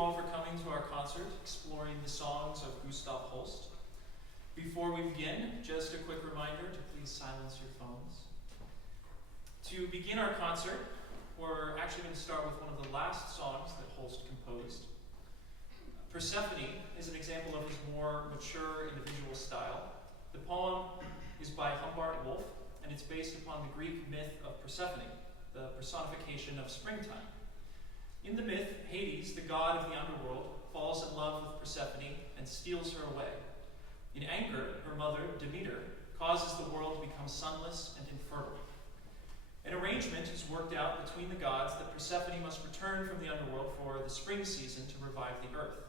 all for coming to our concert exploring the songs of Gustav Holst. Before we begin, just a quick reminder to please silence your phones. To begin our concert, we're actually going to start with one of the last songs that Holst composed. Persephone is an example of his more mature individual style. The poem is by Wolfe, and it's based upon the Greek myth of Persephone, the personification of springtime. In the myth, Hades, the god of the underworld, falls in love with Persephone and steals her away. In anger, her mother, Demeter, causes the world to become sunless and infertile. An arrangement is worked out between the gods that Persephone must return from the underworld for the spring season to revive the earth.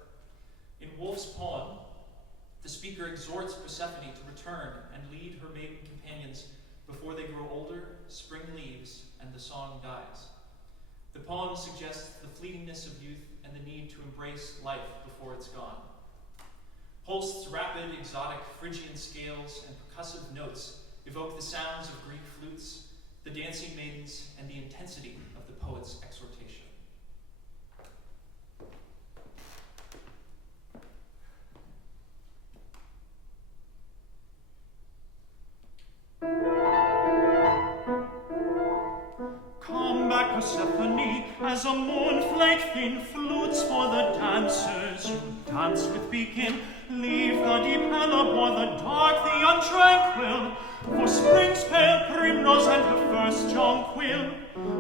In Wolfe's poem, the speaker exhorts Persephone to return and lead her maiden companions before they grow older, spring leaves, and the song dies. The poem suggests the fleetingness of youth and the need to embrace life before it's gone. Holst's rapid, exotic Phrygian scales and percussive notes evoke the sounds of Greek flutes, the dancing maidens, and the intensity of the poet's exhortation. Come back, Persephone, as a moonflake thin flutes for the dancers you dance with begin. Leave the deep hellebore, the dark, the untranquil, for spring's pale primrose and her first jonquil.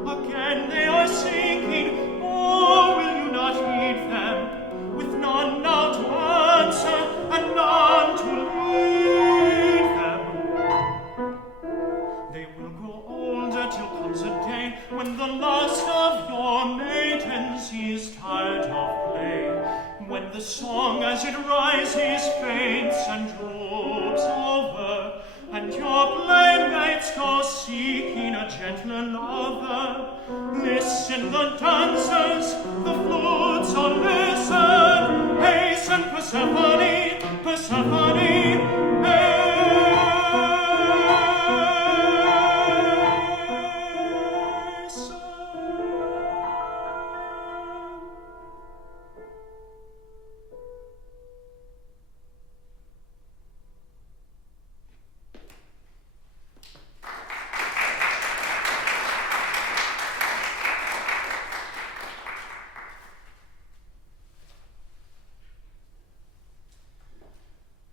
Again they are singing, oh, will you not heed them? With none now to answer and none to lead them. They will grow older till comes a day when the last of your maidens is tired of play, when the song as it rises faints and droops over, and your playmates go seeking a gentler lover. Listen, the dancers, the flutes, oh listen, hasten, Persephone, Persephone,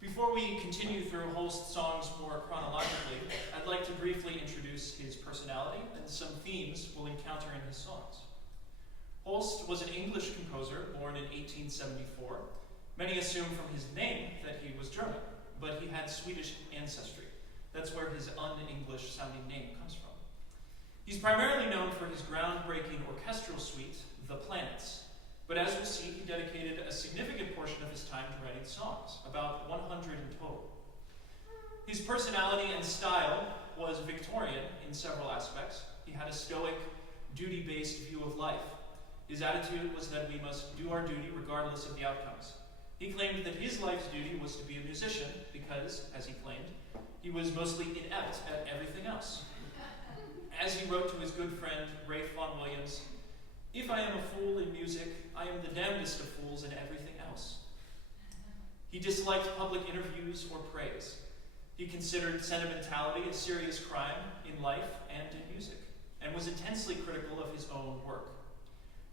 Before we continue through Holst's songs more chronologically, I'd like to briefly introduce his personality and some themes we'll encounter in his songs. Holst was an English composer born in 1874. Many assume from his name that he was German, but he had Swedish ancestry. That's where his un-English sounding name comes from. He's primarily known for his groundbreaking orchestral suite, The Planets. But as we'll see, he dedicated a significant portion of his time to writing songs, about 100 in total. His personality and style was Victorian in several aspects. He had a stoic, duty-based view of life. His attitude was that we must do our duty regardless of the outcomes. He claimed that his life's duty was to be a musician because, as he claimed, he was mostly inept at everything else. As he wrote to his good friend, Ralph Vaughan Williams, "If I am a fool in music, I am the damnedest of fools in everything else." He disliked public interviews or praise. He considered sentimentality a serious crime in life and in music, and was intensely critical of his own work.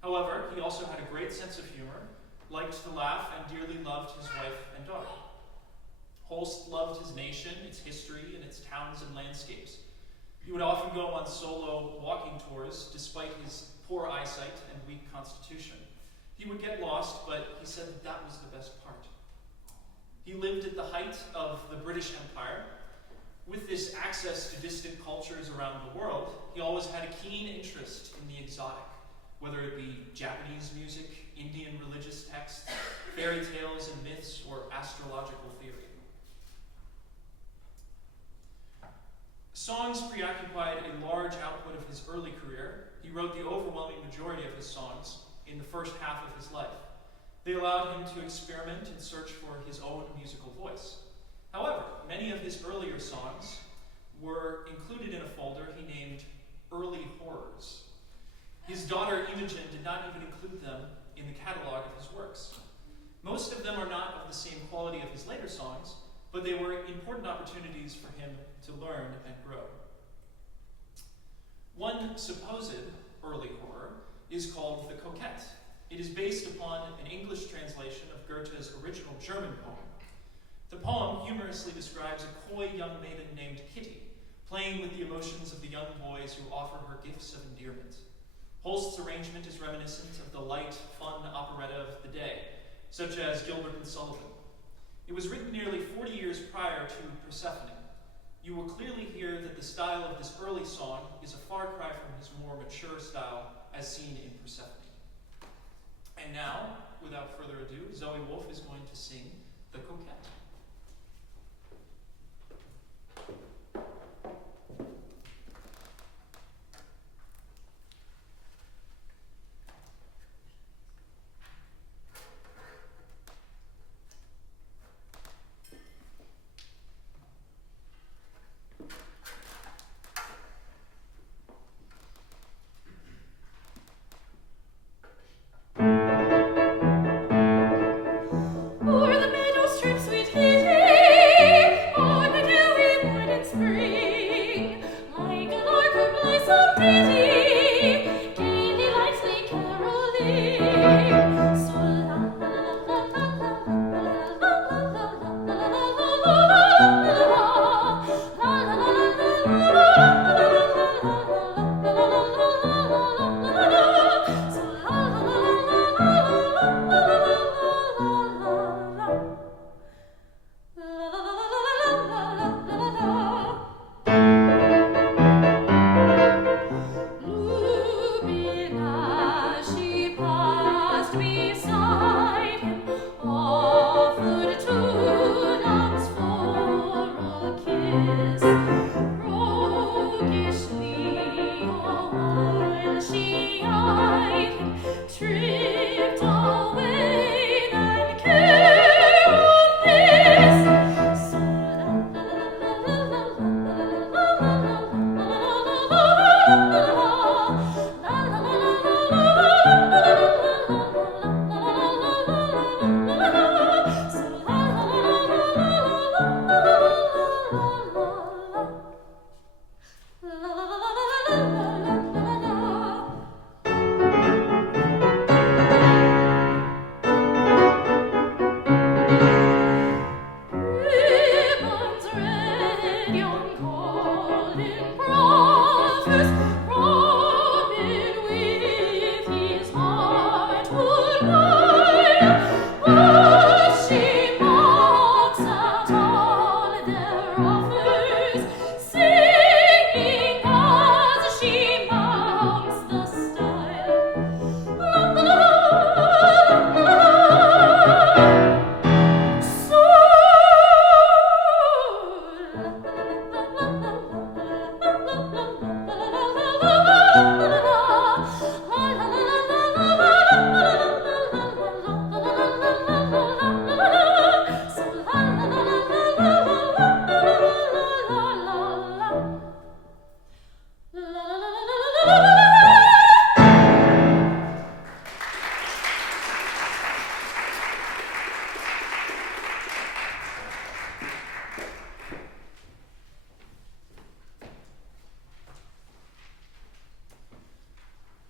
However, he also had a great sense of humor, liked to laugh, and dearly loved his wife and daughter. Holst loved his nation, its history, and its towns and landscapes. He would often go on solo walking tours despite his poor eyesight and weak constitution. He would get lost, but he said that was the best part. He lived at the height of the British Empire. With this access to distant cultures around the world, he always had a keen interest in the exotic, whether it be Japanese music, Indian religious texts, fairy tales and myths, or astrological theory. Songs preoccupied a large output of his early career. He wrote the overwhelming majority of his songs in the first half of his life. They allowed him to experiment and search for his own musical voice. However, many of his earlier songs were included in a folder he named Early Horrors. His daughter Imogen did not even include them in in the catalog of his works. Most of them are not of the same quality of his later songs, but they were important opportunities for him to learn and grow. One supposed early horror is called the Coquette. It is based upon an English translation of Goethe's original German poem. The poem humorously describes a coy young maiden named Kitty, playing with the emotions of the young boys who offer her gifts of endearment. Holst's arrangement is reminiscent of the light, fun operetta of the day, such as Gilbert and Sullivan. It was written nearly 40 years prior to Persephone. You will clearly hear that the style of this early song is a far cry from his more mature style as seen in Persephone. And now, without further ado, Zoey Wolfe is going to sing the Coquette.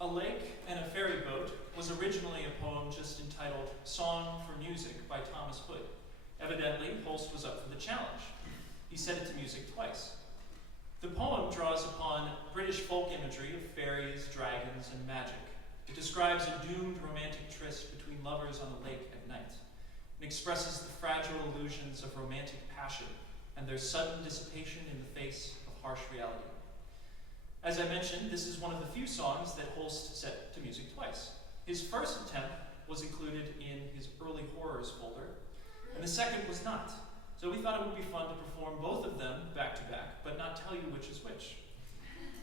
A Lake and a Ferry Boat was originally a poem just entitled Song for Music by Thomas Hood. Evidently, Holst was up for the challenge. He set it to music twice. The poem draws upon British folk imagery of fairies, dragons, and magic. It describes a doomed romantic tryst between lovers on the lake at night. It expresses the fragile illusions of romantic passion and their sudden dissipation in the face of harsh reality. As I mentioned, this is one of the few songs that Holst set to music twice. His first attempt was included in his early horrors folder, and the second was not. So we thought it would be fun to perform both of them back to back, but not tell you which is which.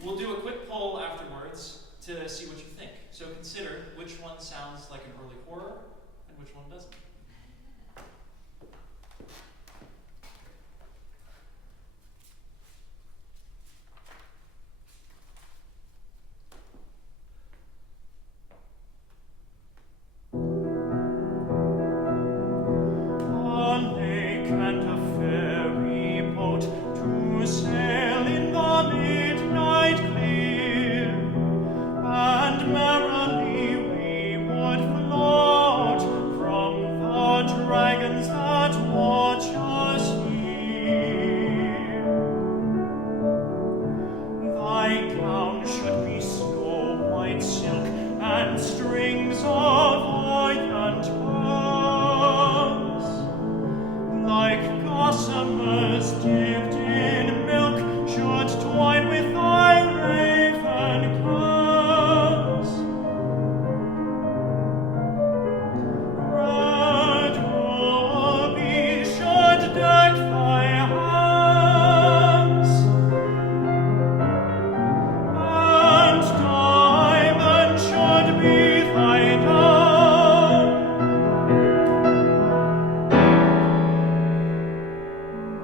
We'll do a quick poll afterwards to see what you think. So consider which one sounds like an early horror and which one doesn't. Savoy and pearls, like gossamers dipped in milk, should twine with thy raven curls. Red ruby should deck thy hands, and diamond should be thy gown.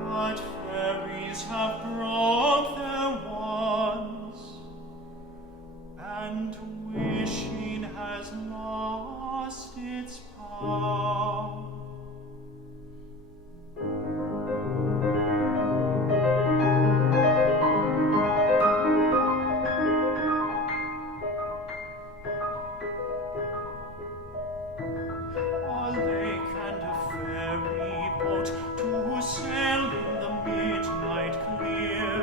But fairies have broke their wands, and wishing has lost its power. A lake and a ferry boat to sail in the midnight clear,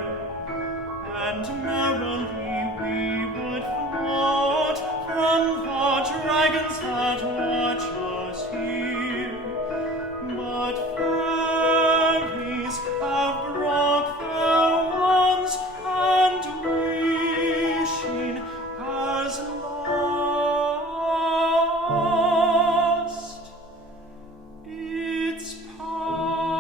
and merrily we would float from the dragons that watch us here. But fairies have broke their wands, and wishing has lost its power.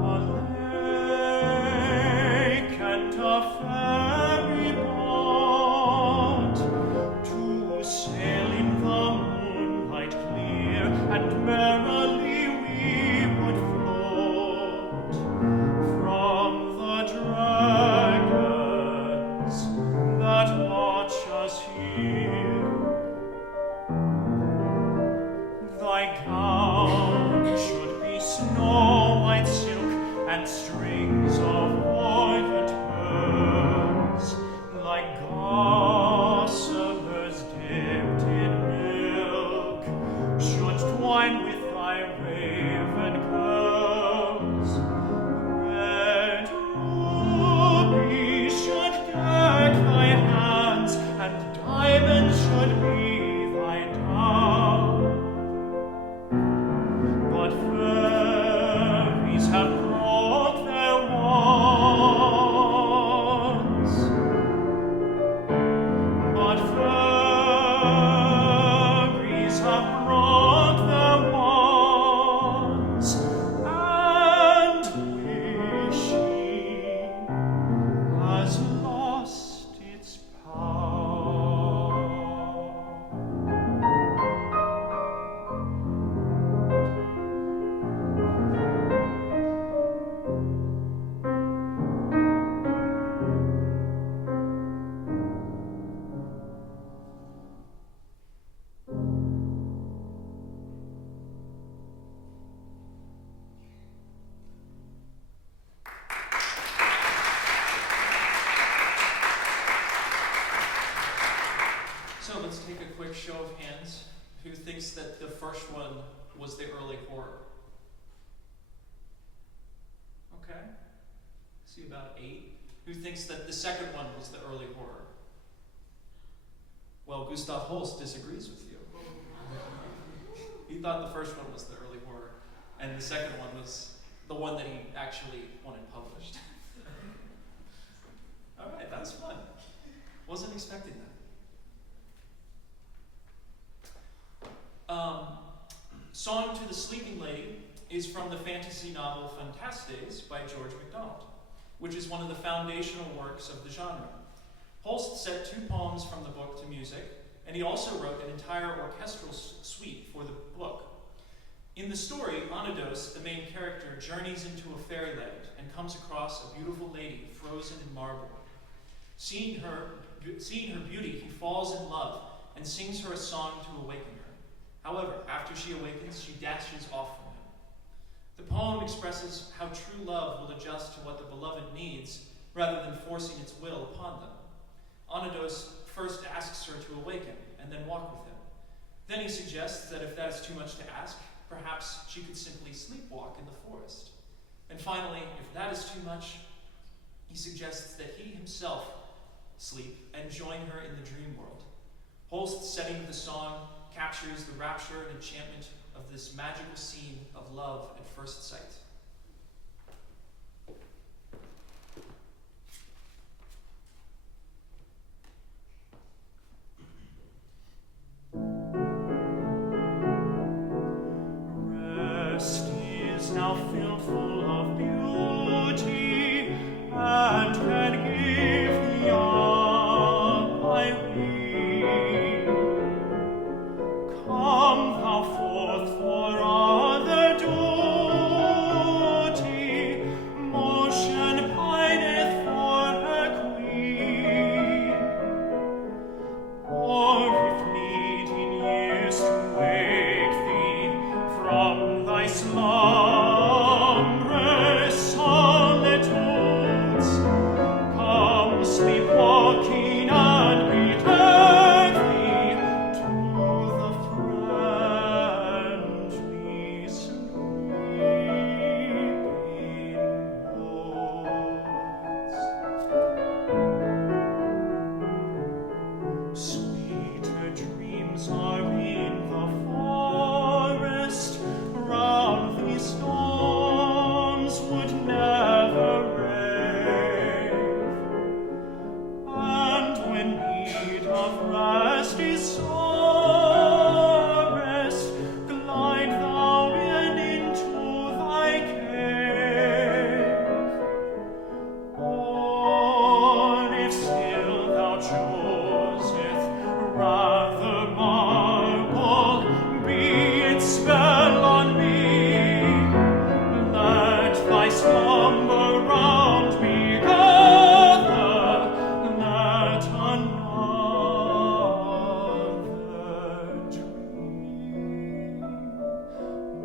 A lake and a ferry boat to sail in the moonlight clear, and merrily we would float from the dragons that watch us here. Thy gown should be snow white silk and strings of violet pearls, like gossamers dipped in milk, should twine with thy raven curls. Red ruby should deck thy hands, and diamond should be thy down. But fairies have broke their wands. But fairies have broke their wands, and wishing has lost its power. So let's take a quick show of hands. Who thinks that the first one was the early horror? Okay. See about 8. Who thinks that the second one was the early horror? Well, Gustav Holst disagrees with you. He thought the first one was the early horror, and the second one was the one that he actually wanted published. All right, that was fun. Wasn't expecting that. Song to the Sleeping Lady is from the fantasy novel Fantastes by George MacDonald, which is one of the foundational works of the genre. Holst set 2 poems from the book to music, and he also wrote an entire orchestral suite for the book. In the story, Anados, the main character, journeys into a fairyland and comes across a beautiful lady frozen in marble. Seeing her beauty, he falls in love and sings her a song to awaken her. However, after she awakens, she dashes off from him. The poem expresses how true love will adjust to what the beloved needs rather than forcing its will upon them. Onodos first asks her to awaken and then walk with him. Then he suggests that if that is too much to ask, perhaps she could simply sleepwalk in the forest. And finally, if that is too much, he suggests that he himself sleep and join her in the dream world. Holst's setting of the song captures the rapture and enchantment of this magical scene of love at first sight. Rest is now filled full of beauty, and can give thee up, I ween. Come thou forth for other duty, motion pineth for her queen. Or if need in years to wake thee from thy slumbrous solitudes, come sleepwalking and betake thee to the friendly sleeping woods. Sweeter dreams are in the forest, round these storms would never rave. And when need of rest is sorest, glide thou into thy cave. Or if still thou choosest rather marble, be its spell on me. Let thy slumber round me gather, let another dream with thee.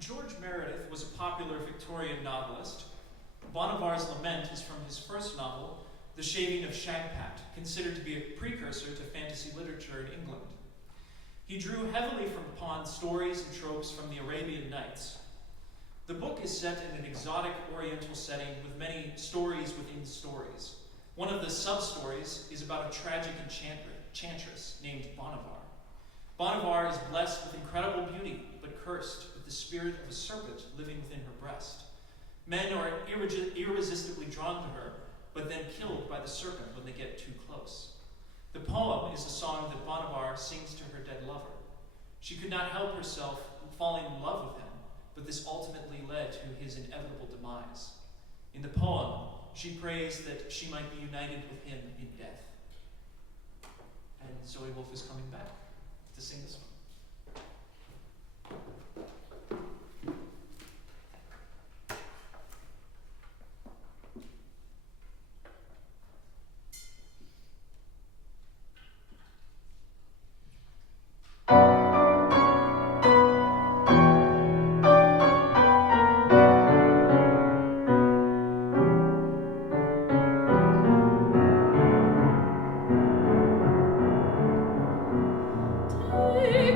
George Meredith was a popular Victorian novelist. Bhanavar's Lament is from his first novel, The Shaving of Shagpat, considered to be a precursor to fantasy literature in England. He drew heavily upon stories and tropes from the Arabian Nights. The book is set in an exotic oriental setting with many stories within stories. One of the sub-stories is about a tragic enchantress named Bhanavar. Bhanavar is blessed with incredible beauty, but cursed with the spirit of a serpent living within her breast. Men are irresistibly drawn to her, but then killed by the serpent when they get too close. The poem is a song that Bhanavar sings to her dead lover. She could not help herself falling in love with him, but this ultimately led to his inevitable demise. In the poem, she prays that she might be united with him in death. And Zoey Wolfe is coming back to sing this one. Take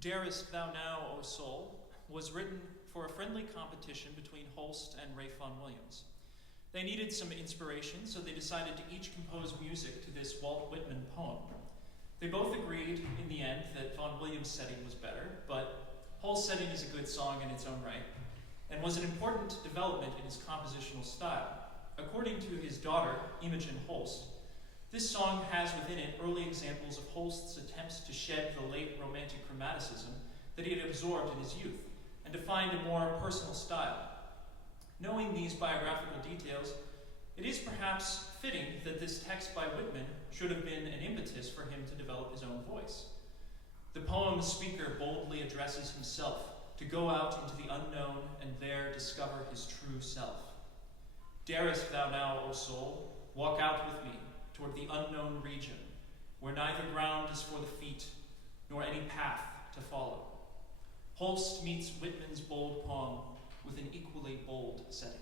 Darest Thou Now, O Soul, was written for a friendly competition between Holst and Ralph Vaughan Williams. They needed some inspiration, so they decided to each compose music to this Walt Whitman poem. They both agreed in the end that Vaughan Williams' setting was better, but Holst's setting is a good song in its own right, and was an important development in his compositional style. According to his daughter, Imogen Holst, this song has within it early examples of Holst's attempts to shed the late Romantic chromaticism that he had absorbed in his youth, and to find a more personal style. Knowing these biographical details, it is perhaps fitting that this text by Whitman should have been an impetus for him to develop his own voice. The poem's speaker boldly addresses himself to go out into the unknown and there discover his true self. Darest thou now, O soul, walk out with me toward the unknown region, where neither ground is for the feet, nor any path to follow. Holst meets Whitman's bold poem with an equally bold setting.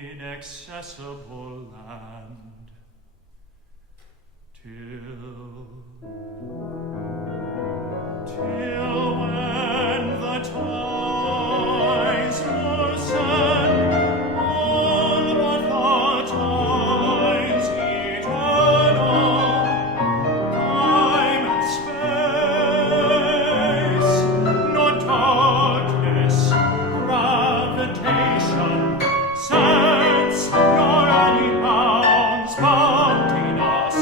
Inaccessible land, till when the tides loosen all but the tides eternal, time and space, not darkness, gravitation, sense, nor any bounds bounding us.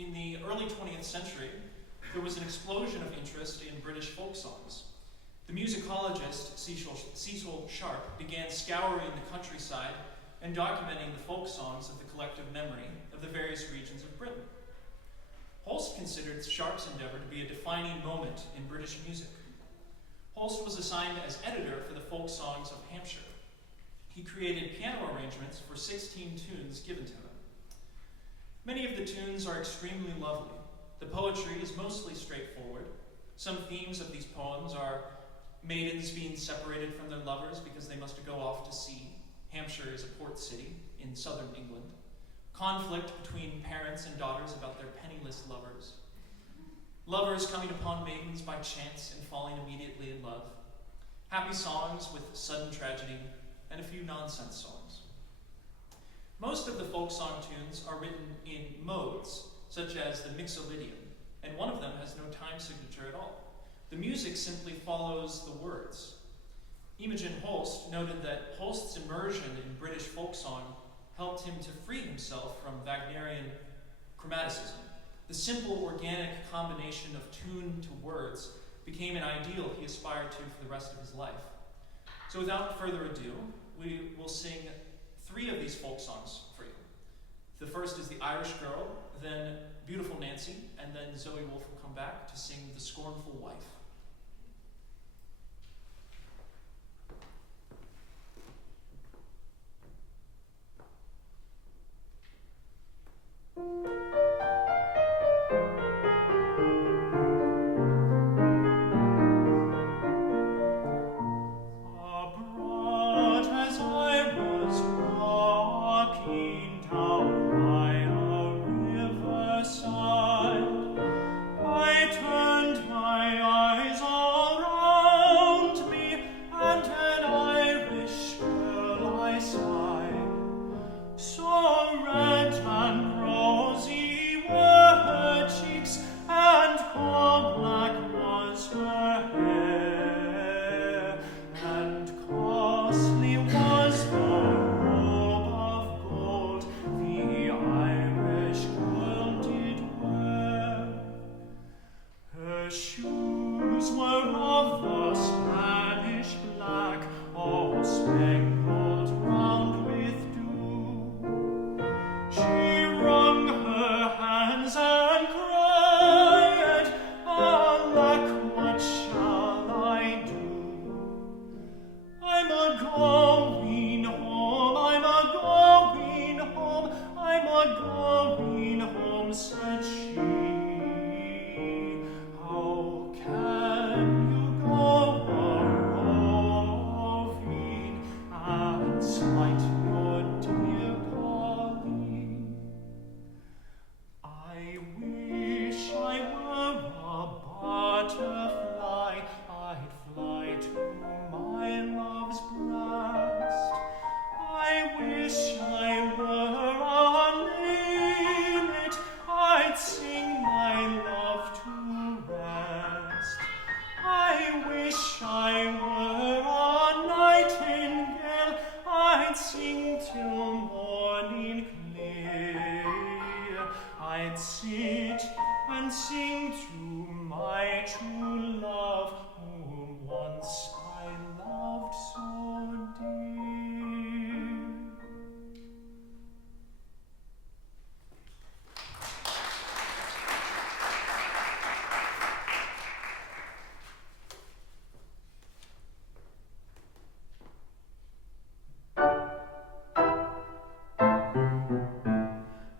In the early 20th century, there was an explosion of interest in British folk songs. The musicologist Cecil Sharp began scouring the countryside and documenting the folk songs of the collective memory of the various regions of Britain. Holst considered Sharp's endeavor to be a defining moment in British music. Holst was assigned as editor for the folk songs of Hampshire. He created piano arrangements for 16 tunes given to him. Many of the tunes are extremely lovely. The poetry is mostly straightforward. Some themes of these poems are maidens being separated from their lovers because they must go off to sea. Hampshire is a port city in southern England. Conflict between parents and daughters about their penniless lovers. Lovers coming upon maidens by chance and falling immediately in love. Happy songs with sudden tragedy, and a few nonsense songs. Most of the folk song tunes are written in modes, such as the mixolydian, and one of them has no time signature at all. The music simply follows the words. Imogen Holst noted that Holst's immersion in British folk song helped him to free himself from Wagnerian chromaticism. The simple, organic combination of tune to words became an ideal he aspired to for the rest of his life. So without further ado, we will sing 3 of these folk songs for you. The first is The Irish Girl, then Beautiful Nancy, and then Zoey Wolfe will come back to sing The Scornful Wife.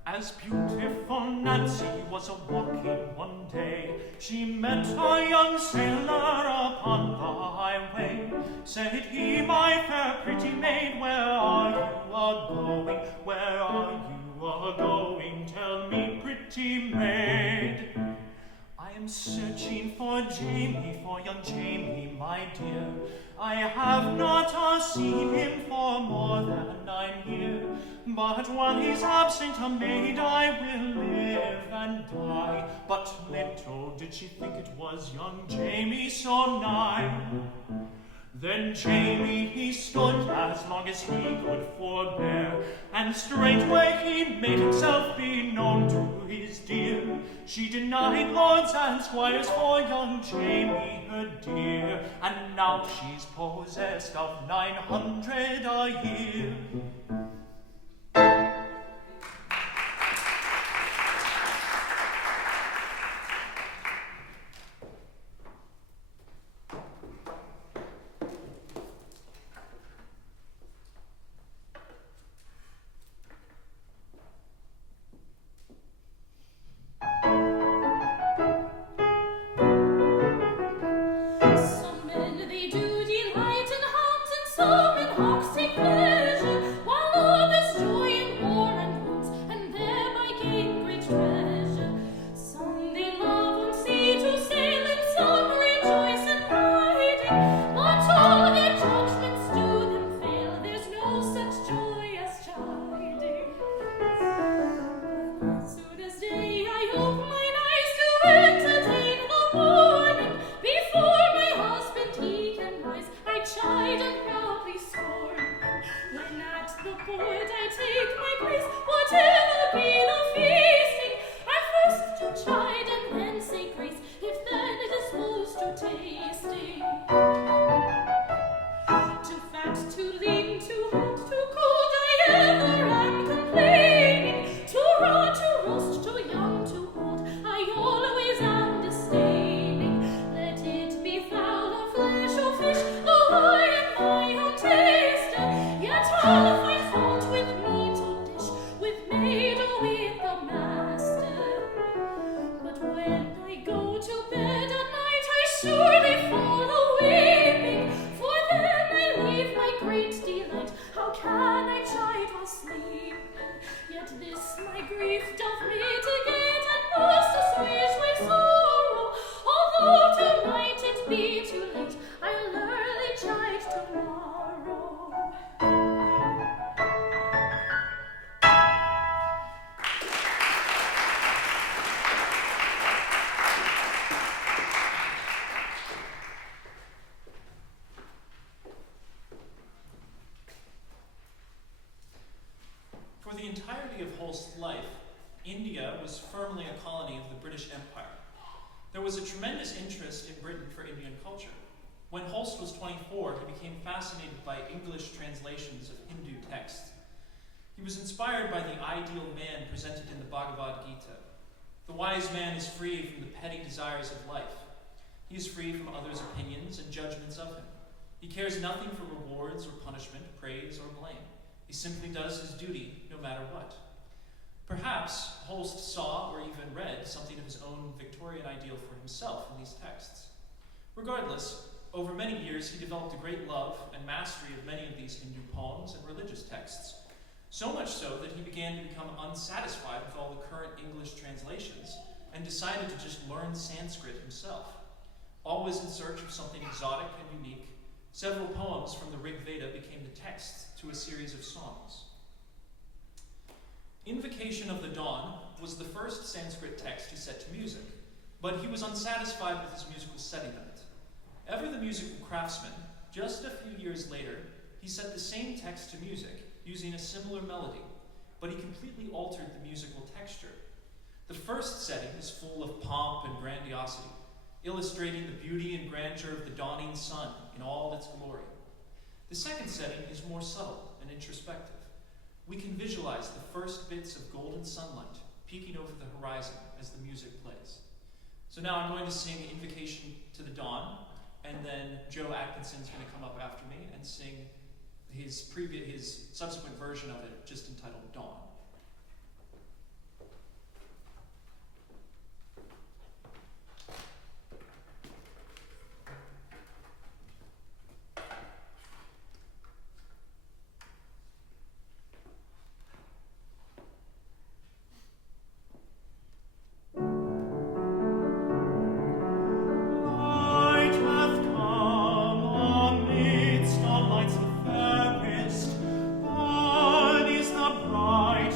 As beautiful Nancy was a-walking one day, she met a young sailor upon the highway. Said he, my fair pretty maid, where are you a-going? Where are you a-going? Tell me, pretty maid. I am searching for Jamie, for young Jamie, my dear. I have not seen him for more than 9 years. But while he's absent, a maid, I will live and die. But little did she think it was young Jamie so nigh. Then Jamie he stood as long as he could forbear, and straightway he made himself be known to his dear. She denied lords and squires for young Jamie her dear, and now she's possessed of 900 a year. For the entirety of Holst's life, India was firmly a colony of the British Empire. There was a tremendous interest in Britain for Indian culture. When Holst was 24, he became fascinated by English translations of Hindu texts. He was inspired by the ideal man presented in the Bhagavad Gita. The wise man is free from the petty desires of life. He is free from others' opinions and judgments of him. He cares nothing for rewards or punishment, praise or blame. He simply does his duty no matter what. Perhaps Holst saw or even read something of his own Victorian ideal for himself in these texts. Regardless, over many years he developed a great love and mastery of many of these Hindu poems and religious texts, so much so that he began to become unsatisfied with all the current English translations and decided to just learn Sanskrit himself. Always in search of something exotic and unique, several poems from the Rig Veda became the texts to a series of songs. Invocation of the Dawn was the first Sanskrit text he set to music, but he was unsatisfied with his musical setting of it. Ever the musical craftsman, just a few years later, he set the same text to music, using a similar melody, but he completely altered the musical texture. The first setting is full of pomp and grandiosity, illustrating the beauty and grandeur of the dawning sun in all its glory. The second setting is more subtle and introspective. We can visualize the first bits of golden sunlight peeking over the horizon as the music plays. So now I'm going to sing Invocation to the Dawn, and then Joe Atkinson's going to come up after me and sing his subsequent version of it, just entitled Dawn. Lights the fairest, God is the bright.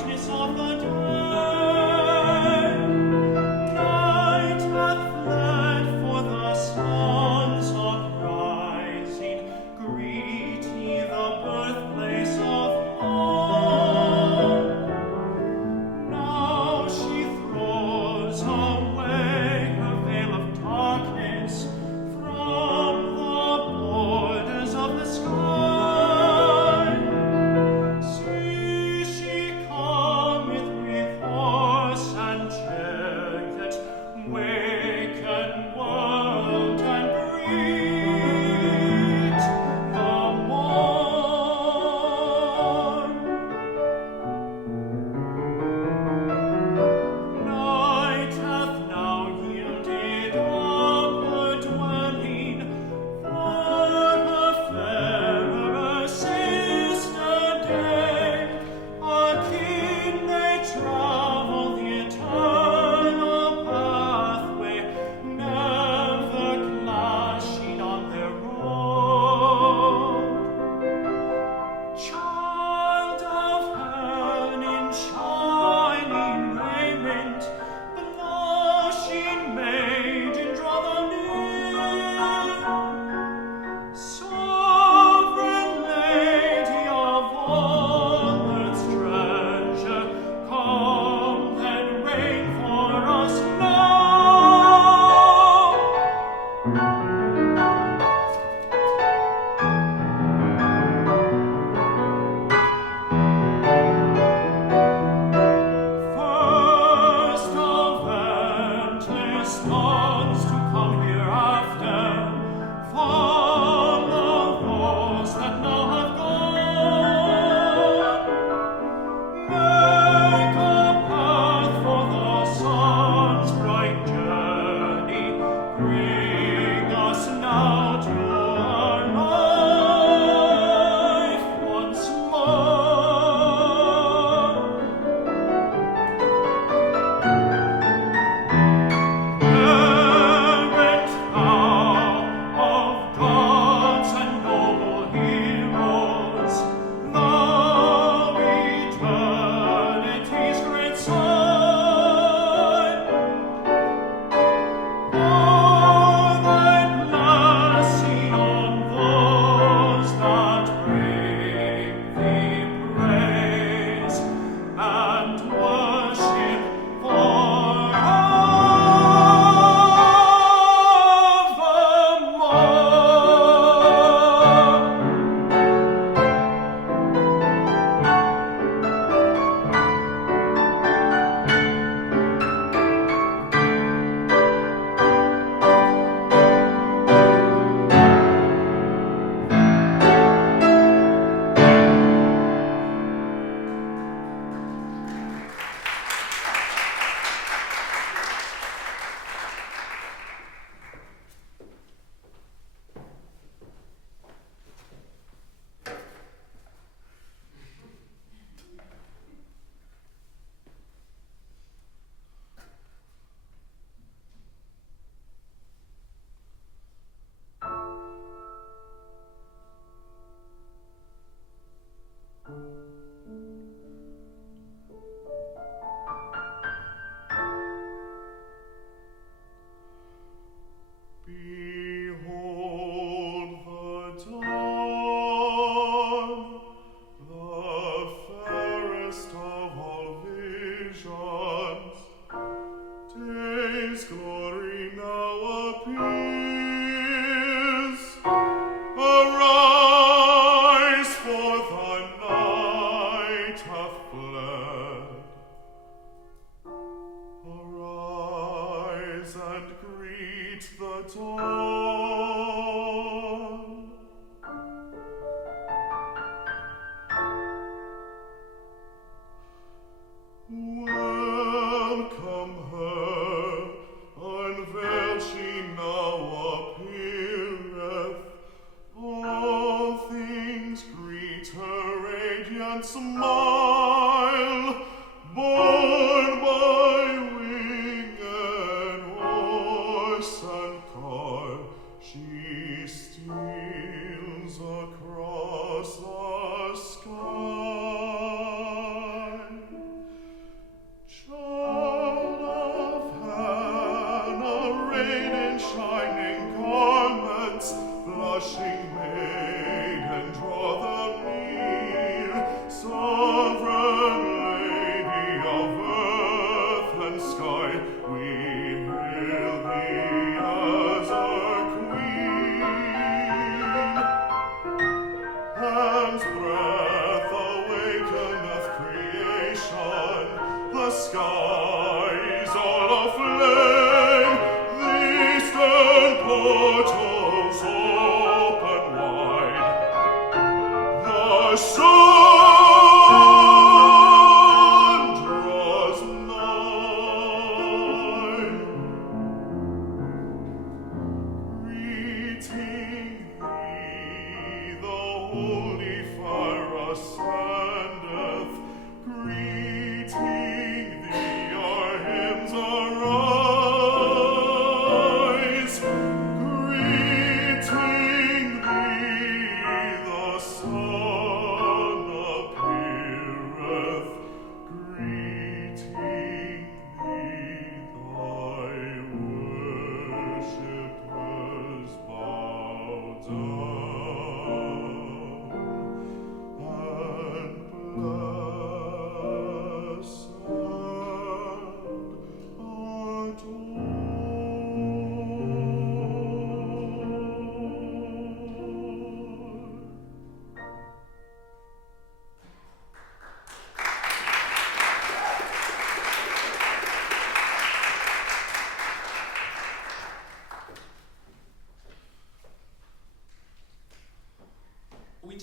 Portals open wide.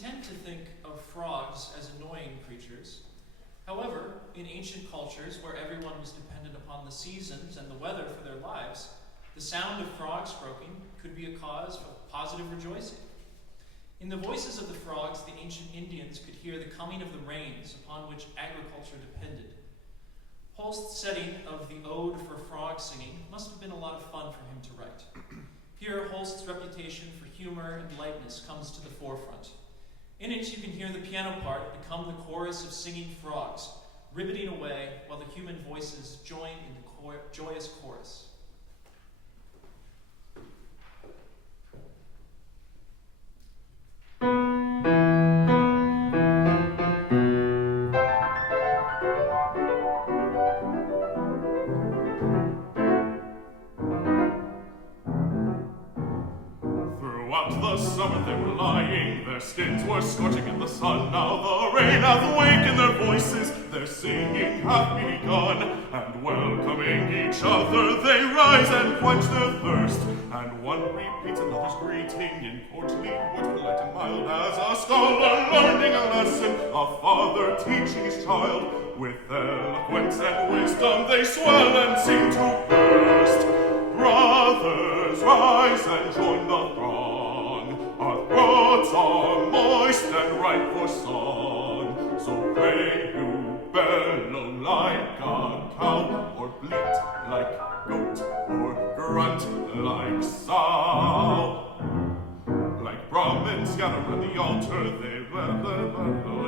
tend to think of frogs as annoying creatures. However, in ancient cultures where everyone was dependent upon the seasons and the weather for their lives, the sound of frogs croaking could be a cause of positive rejoicing. In the voices of the frogs, the ancient Indians could hear the coming of the rains upon which agriculture depended. Holst's setting of the Ode for Frog Singing must have been a lot of fun for him to write. Here, Holst's reputation for humor and lightness comes to the forefront. In it, you can hear the piano part become the chorus of singing frogs, ribbiting away while the human voices join in the joyous chorus. The summer they were lying, their skins were scorching in the sun. Now the rain hath wakened their voices, their singing hath begun. And welcoming each other, they rise and quench their thirst. And one repeats another's greeting in courtly words, polite and mild, as a scholar learning a lesson, a father teaching his child. With eloquence and wisdom they swell and seem to burst. Brothers, rise and join the throng. Our throats are moist and ripe for song. So pray you bellow like a cow, or bleat like goat, or grunt like sow. Like Brahmins gather round the altar, they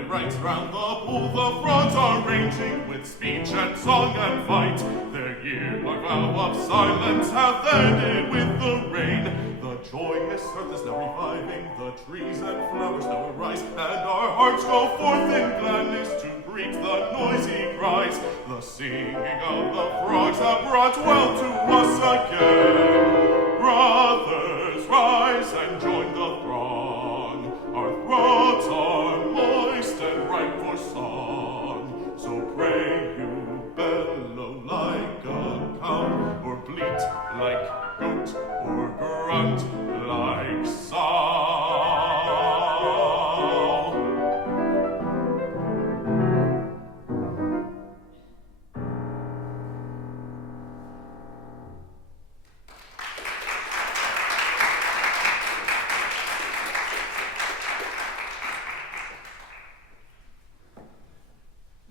right round the pool. The frogs are ranging with speech and song and fight. Their year-long vow of silence hath ended with the rain. The joyous earth is now reviving, the trees and flowers now arise, and our hearts go forth in gladness to greet the noisy cries. The singing of the frogs have brought wealth to us again. Brothers, rise and join the throng. Our throats are moist and ripe for song. So pray you bellow like a cow, or bleat like goat, or grunt like sow.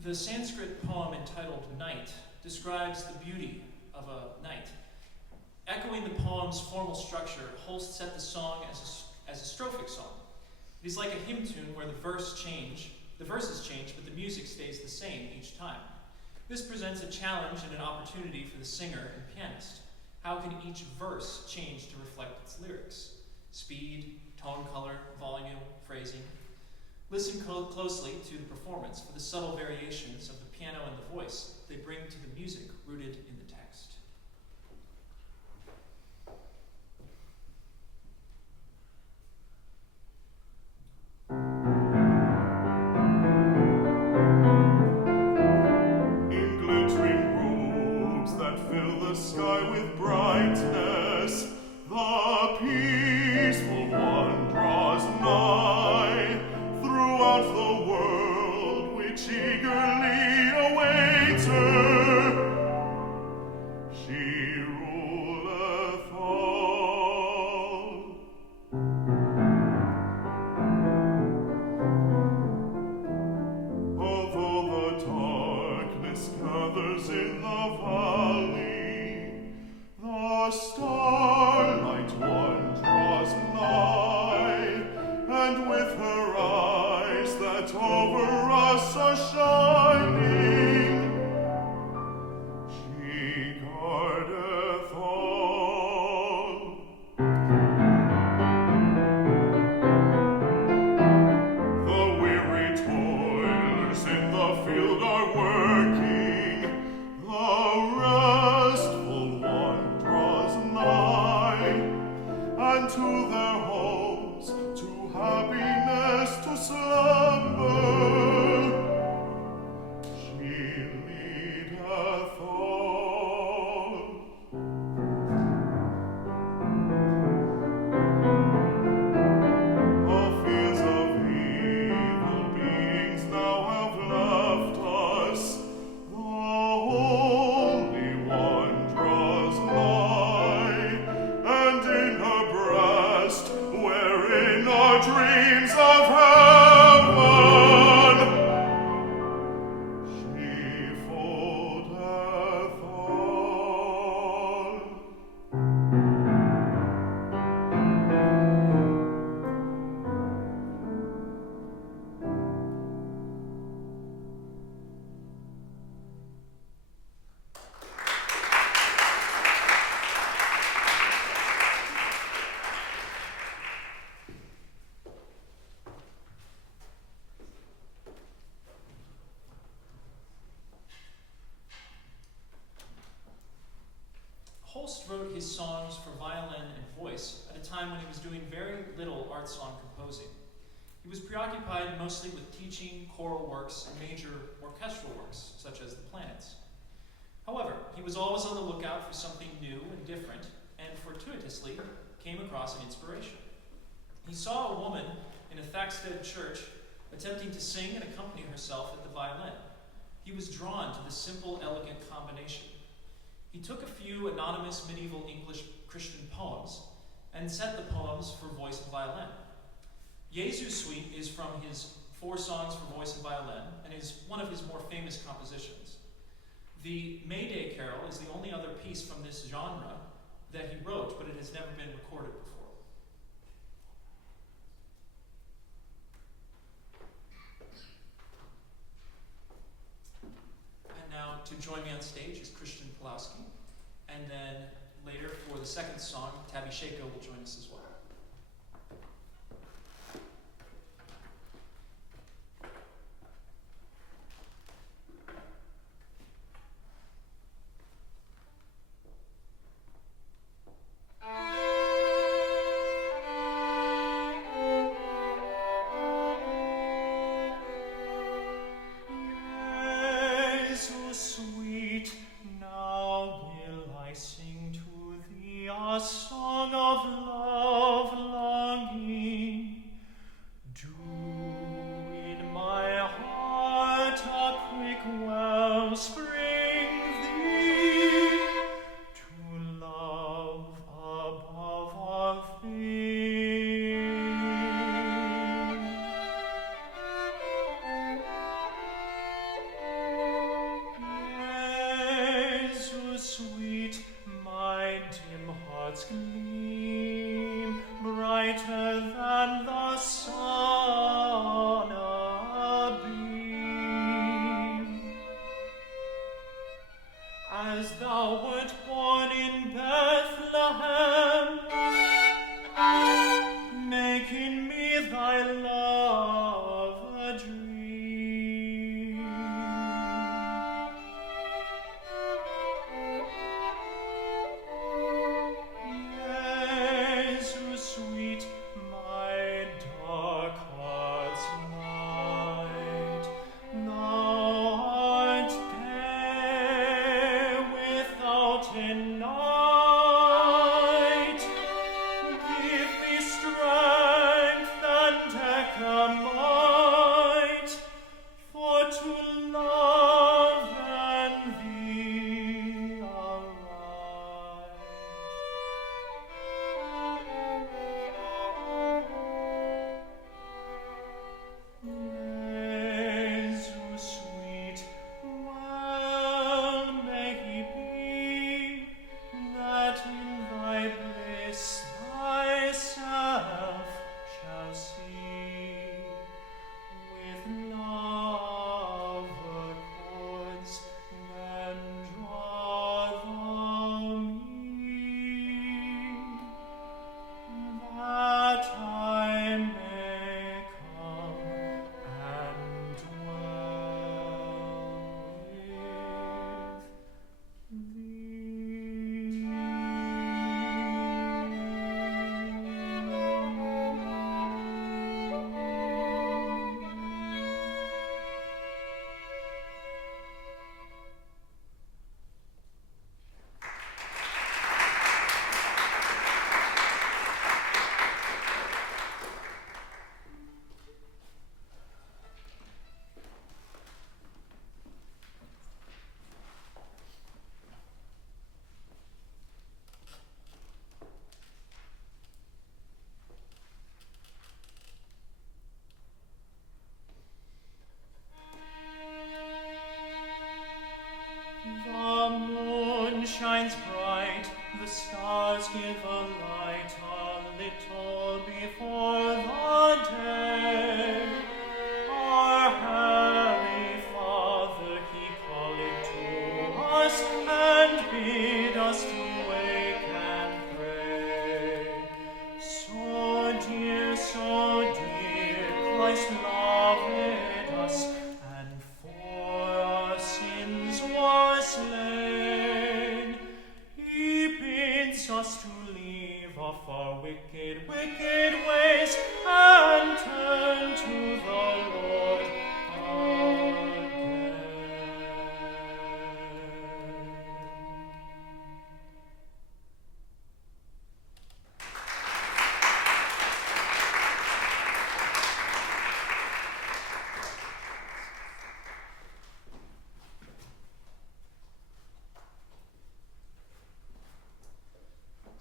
The Sanskrit poem entitled Night describes the beauty of a night. Echoing the poem's formal structure, Holst set the song as a strophic song. It is like a hymn tune where the verses change, but the music stays the same each time. This presents a challenge and an opportunity for the singer and pianist. How can each verse change to reflect its lyrics? Speed, tone color, volume, phrasing. Listen closely to the performance for the subtle variations of the piano and the voice they bring to the music rooted in the text. In glittering robes that fill the sky with brightness, the peaceful one draws nigh. Throughout the world which eagerly awaits her, she ruleth all. Although the darkness gathers in the valley, the starlight one draws nigh, and with her eyes that over us are shining, she guardeth all. The weary toilers in the field are working, the restful one draws nigh, and to their homes, to happiness, to slumber, she leadeth all. Of fields of of heaven. She foldeth all. Holst wrote his songs for violin and voice at a time when he was doing very little art song composing. He was preoccupied mostly with teaching, choral works, and major orchestral works, such as the planets. However, he was always on the lookout for something new and different, and fortuitously came across an inspiration. He saw a woman in a Thaxted church attempting to sing and accompany herself at the violin. He was drawn to this simple, elegant combination. He took a few anonymous medieval English Christian poems and set the poems for voice and violin. Jesu Sweet is from his 4 songs for voice and violin and is one of his more famous compositions. The May Day Carol is the only other piece from this genre that he wrote, but it has never been recorded before. And now to join me on stage is Krystian Pawlowski, and then later for the second song, Tabby Sheyko will join us as well. Jesu sweet, now will I sing to thee a song of love longing. Do in my heart a quick wellspring thee, to love above all things. Jesu sweet, my dim heart's gleam, brighter than the sun abeam. As thou wert born in Bethlehem, make in me thy love a dream. Jesu sweet, my dark heart's light, thou art day without a night. Give me strength and might, for to love and thee aright. Jesu sweet, well may he be, that in thy bliss thyself shall see. With love accords, then draw the me, that I may come and dwell with thee. give a light a little before the day. Our Heavenly Father, He calleth to us and bid us to wake and pray. So dear, Christ loved us, and for our sins was slain. He bids us to leave off our wicked ways and turn to the Lord again.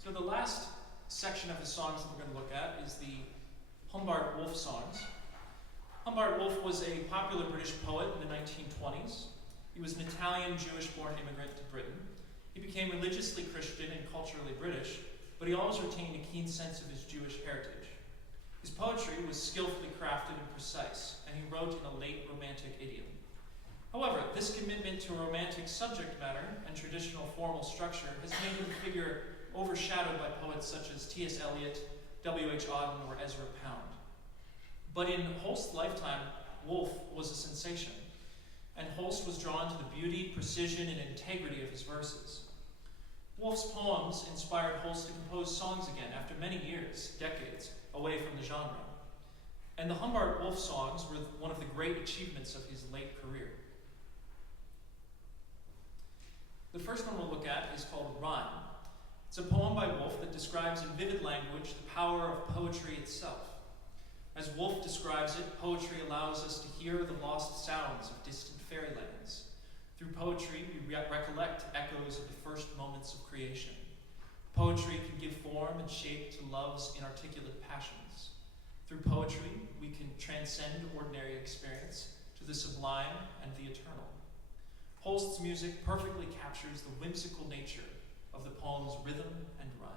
So the last section of the songs that we're going to look at is the Wolfe songs. Wolfe was a popular British poet in the 1920s. He was an Italian Jewish-born immigrant to Britain. He became religiously Christian and culturally British, but he always retained a keen sense of his Jewish heritage. His poetry was skillfully crafted and precise, and he wrote in a late Romantic idiom. However, this commitment to romantic subject matter and traditional formal structure has made him a figure overshadowed by poets such as T.S. Eliot, W.H. Auden, or Ezra Pound. But in Holst's lifetime, Wolfe was a sensation, and Holst was drawn to the beauty, precision, and integrity of his verses. Wolfe's poems inspired Holst to compose songs again after many years, decades, away from the genre. And the Wolfe songs were one of the great achievements of his late career. The first one we'll look at is called Rhyme. It's a poem by Wolfe that describes in vivid language the power of poetry itself. As Wolfe describes it, poetry allows us to hear the lost sounds of distant fairylands. Through poetry, we recollect echoes of the first moments of creation. Poetry can give form and shape to love's inarticulate passions. Through poetry, we can transcend ordinary experience to the sublime and the eternal. Holst's music perfectly captures the whimsical nature of the poem's rhythm and rhyme.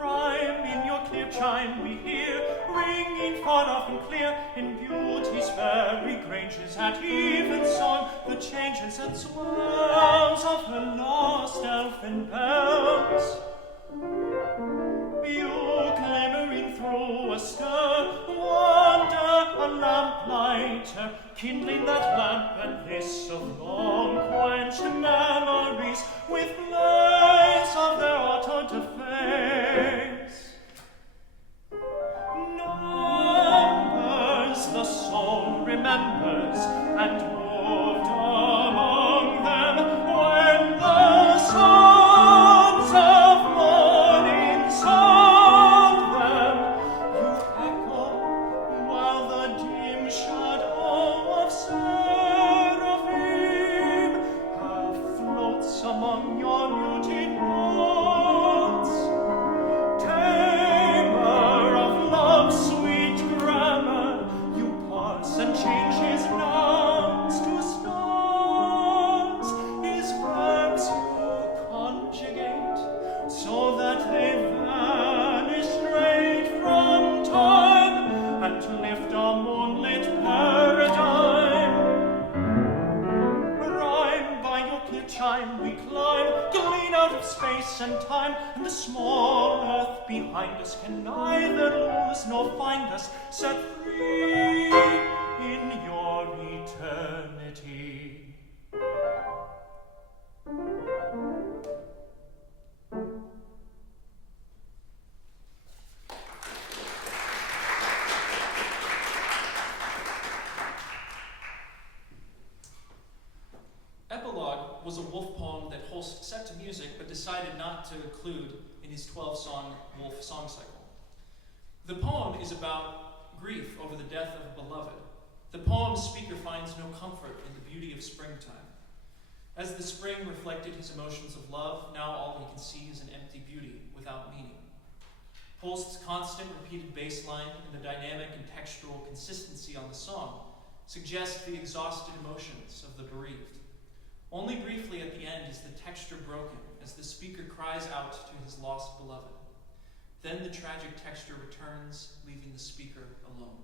Rhyme in your clear chime we hear, ringing far off and clear, in beauty's fairy granges at evensong, the changes and swells of her lost elfin bells. You glimmering through a stir, wander a lamplighter, kindling that lamp and this of long-quenched memories with blaze of their auto deface. Numbers the soul remembers, and moved among them when the sons of morning sung them. You echo while the dim shadow of seraphim half floats among your muted notes. Tamer of love's sweet grammar, you pause and change his nouns to stars. His verbs you conjugate so that they vanish straight from time and lift a moonlit paradigm. Rhyme by your clear chime we climb, glean out of space and time, and the small earth behind us can neither lose nor find us, set free in your eternity. Epilogue was a Wolfe poem that Holst set to music but decided not to include in his 12-song Wolfe song cycle. The poem is about grief over the death of a beloved. The poem's speaker finds no comfort in the beauty of springtime. As the spring reflected his emotions of love, now all he can see is an empty beauty without meaning. Holst's constant repeated bass line and the dynamic and textural consistency on the song suggest the exhausted emotions of the bereaved. Only briefly at the end is the texture broken as the speaker cries out to his lost beloved. Then the tragic texture returns, leaving the speaker alone.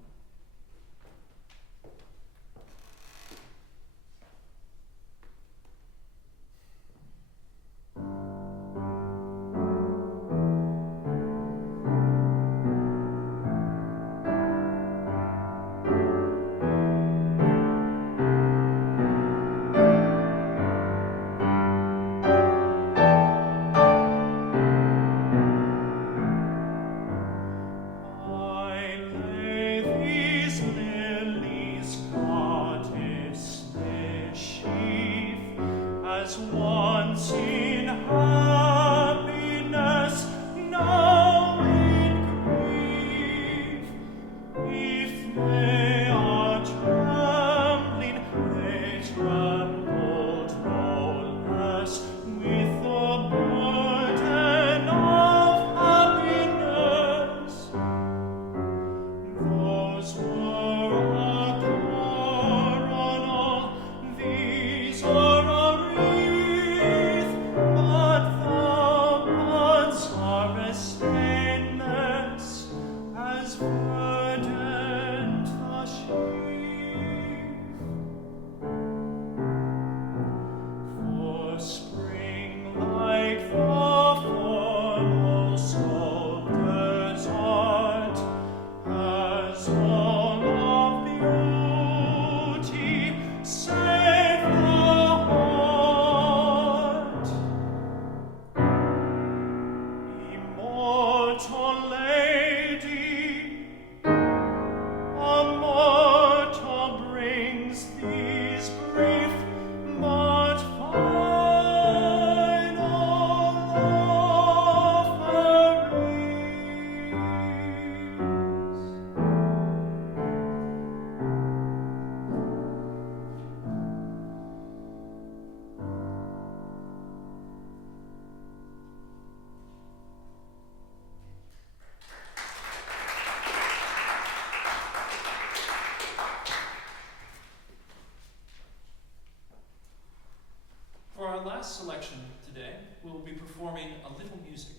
Selection today, we'll be performing A Little Music.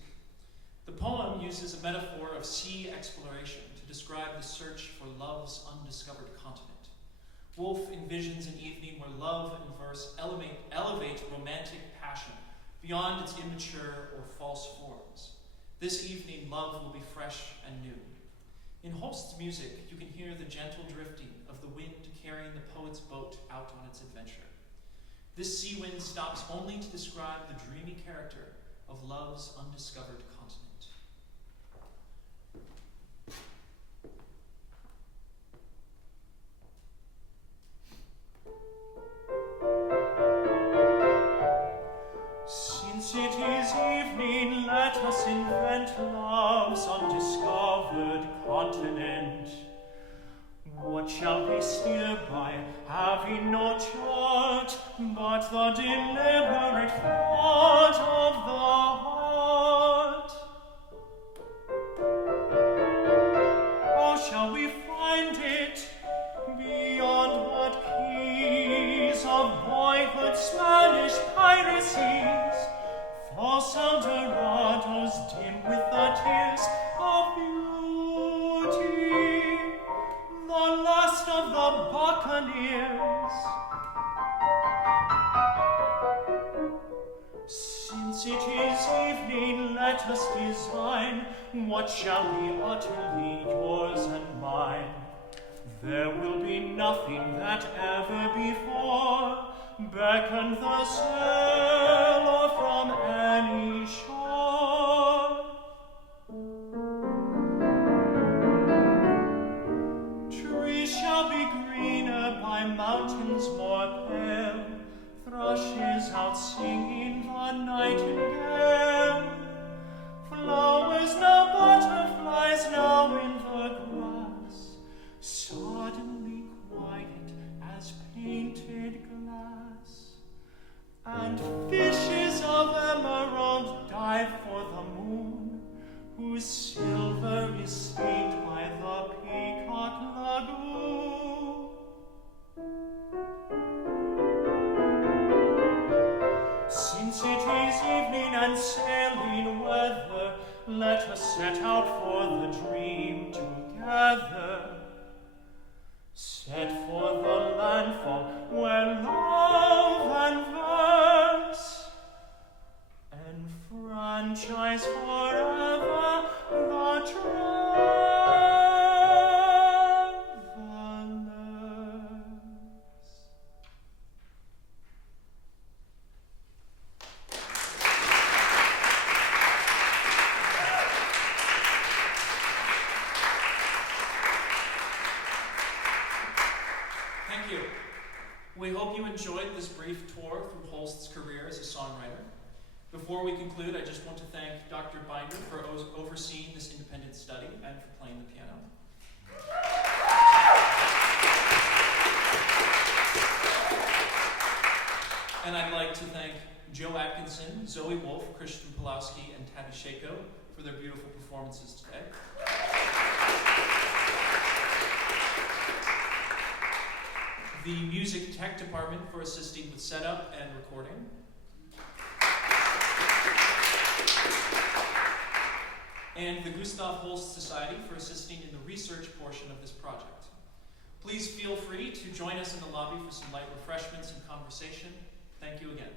The poem uses a metaphor of sea exploration to describe the search for love's undiscovered continent. Wolfe envisions an evening where love and verse elevate romantic passion beyond its immature or false forms. This evening, love will be fresh and new. In Holst's music, you can hear the gentle drifting of the wind carrying the poet's boat out on its adventure. This sea wind stops only to describe the dreamy character of love's undiscovered continent. Since it is evening, let us invent love's undiscovered continent. What shall we steer by, having no chart, but the deliberate thought of the heart? How shall we find it, beyond what keys of boyhood Spanish piracies, false Eldorados dim with the tears of beauty? The last of the buccaneers. Since it is evening, let us design what shall be utterly yours and mine. There will be nothing that ever before beckoned the sailor from any shore. Shall be greener by mountains more pale, thrushes out singing the nightingale. Flowers now, butterflies now in the grass, suddenly quiet as painted glass. And fishes of emerald dive for the moon, whose silver out for the dream together, set for the landfall where love and verse enfranchise forever the travelers. Thank you. We hope you enjoyed this brief tour through Holst's career as a songwriter. Before we conclude, I just want to thank Dr. Binder for overseeing this independent study and for playing the piano. And I'd like to thank Joe Atkinson, Zoey, Wolfe, Krystian, Pawlowski, and Tabby Sheyko for their beautiful performances today. The Music Tech Department for assisting with setup and recording. And the Gustav Holst Society for assisting in the research portion of this project. Please feel free to join us in the lobby for some light refreshments and conversation. Thank you again.